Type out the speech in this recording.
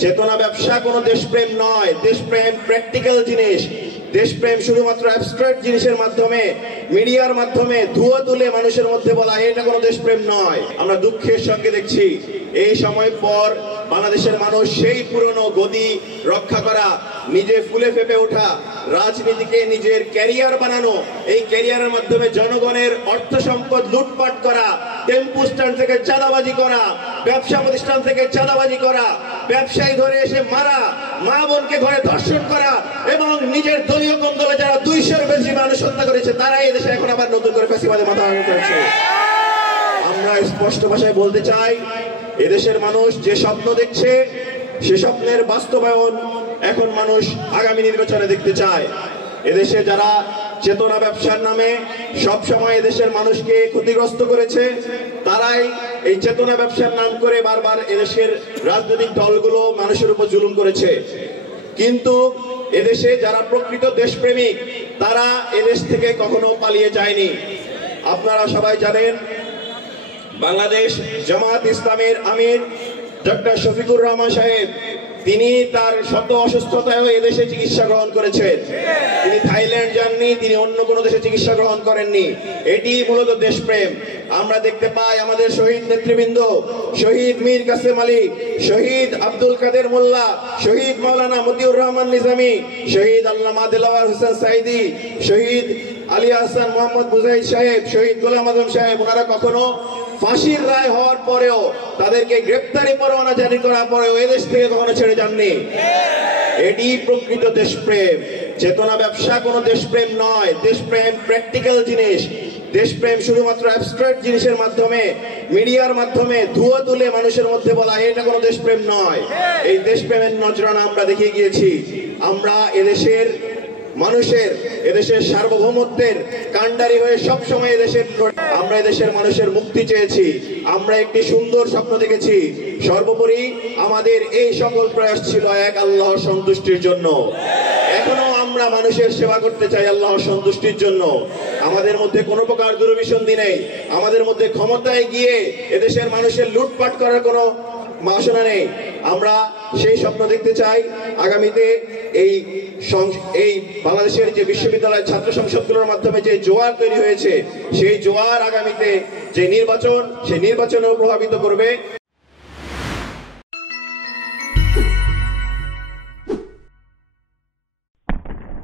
চেতনা ব্যবসা কোনো দেশপ্রেম নয়। দেশপ্রেম প্র্যাকটিক্যাল জিনিস। দেশপ্রেম শুধুমাত্র অ্যাবস্ট্রাক্ট জিনিসের মাধ্যমে, মিডিয়ার মাধ্যমে ধুয়ো তুলে মানুষের মধ্যে বলা, এটা কোনো দেশপ্রেম নয়। আমরা দুঃখের সঙ্গে দেখছি এই সময় পর বাংলাদেশের মানুষ সেই পুরনো গদি রক্ষা করা, নিজে ফুলে ফেপে ওঠা, রাজনীতিকে নিজের ক্যারিয়ার বানানো, এই ক্যারিয়ারের মাধ্যমে জনগণের অর্থ সম্পদ লুটপাট করা, টেম্পু স্ট্যান্ড থেকে চাঁদাবাজি করা, ব্যবসা প্রতিষ্ঠান থেকে চাঁদাবাজি করা, ব্যবসায়ী ধরে এসে মারা, মা বোনকে ঘরে ধর্ষণ করা এবং নিজের দলীয় কন্দলে যারা 200-এর বেশি মানুষ হত্যা করেছে তারাই এদেশে এখন আবার নতুন করে ফ্যাসিবাদে মাথা ভাঙা করেছে। আমরা স্পষ্ট ভাষায় বলতে চাই, এদেশের মানুষ যে স্বপ্ন দেখছে সে স্বপ্নের বাস্তবায়ন এখন মানুষ আগামী নির্বাচনে দেখতে চায়। এদেশে যারা চেতনা ব্যবসার নামে সব সময় এদেশের মানুষকে ক্ষতিগ্রস্ত করেছে, তারাই এই চেতনা ব্যবসার নাম করে বারবার এদেশের রাজনৈতিক দলগুলো মানুষের উপর জুলুম করেছে। কিন্তু এদেশে যারা প্রকৃত দেশপ্রেমিক তারা এদেশ থেকে কখনো পালিয়ে যায়নি। আপনারা সবাই জানেন, বাংলাদেশ জামাত ইসলামের আমির ডক্টর শফিকুর রহমান সাহেব, তিনি তার শত অসুস্থতায়ও এদেশে চিকিৎসা গ্রহণ করেছেন। তিনি থাইল্যান্ড যাননি, তিনি অন্য কোনো দেশে চিকিৎসা গ্রহণ করেননি। এটি মূলত দেশপ্রেম। আমরা দেখতে পাই আমাদের শহীদ নেতৃবৃন্দ, শহীদ মীর কাসেম আলী, শহীদ আব্দুল কাদের মোল্লা, শহীদ মাওলানা মতিউর রহমান নিজামী, শহীদ আল্লামা দিলওয়ার হোসেন সাইদি, শহীদ আলী হাসান মোহাম্মদ মুজাহিদ সাহেব, শহীদ গোলাম আজম সাহেব, ওনারা কখনো ফাঁসির রায় হওয়ার পরেও, তাদেরকে গ্রেপ্তারি পরোয়ানা জারি করার পরেও এদেশ থেকে কখনো ছেড়ে যাননি। এটি প্রকৃত দেশপ্রেম। চেতনা ব্যবসা কোনো দেশপ্রেম নয়। দেশপ্রেম প্র্যাকটিক্যাল জিনিস। দেশপ্রেম শুধুমাত্র অ্যাবস্ট্রাক্ট জিনিসের মাধ্যমে, মিডিয়ার মাধ্যমে ধুয়ো তুলে মানুষের মধ্যে বলা, এটা কোনো দেশপ্রেম নয়। এই দেশপ্রেমের নজরানা আমরা দেখিয়ে গিয়েছি। আমরা এদেশের মানুষের, এদেশের সার্বভৌমত্বের কাণ্ডারি হয়ে সব সময় আমরা এদেশের মানুষের মুক্তি চেয়েছি। আমরা একটি সুন্দর স্বপ্ন দেখেছি। সর্বোপরি আমাদের এই সকল প্রয়াস ছিল এক আল্লাহর সন্তুষ্টির জন্য। এখনো আমরা মানুষের সেবা করতে চাই আল্লাহর সন্তুষ্টির জন্য। আমাদের মধ্যে কোনো প্রকার দুরভিসন্ধি নেই। আমাদের মধ্যে ক্ষমতায় গিয়ে এদেশের মানুষের লুটপাট করার কোনো বাসনা নেই। আমরা সেই স্বপ্ন দেখতে চাই। আগামীতে এই বাংলাদেশের যে বিশ্ববিদ্যালয় ছাত্র সংসদগুলোর মাধ্যমে যে জোয়ার তৈরি হয়েছে, সেই জোয়ার আগামীতে যে নির্বাচন, সেই নির্বাচনেও প্রভাবিত করবে।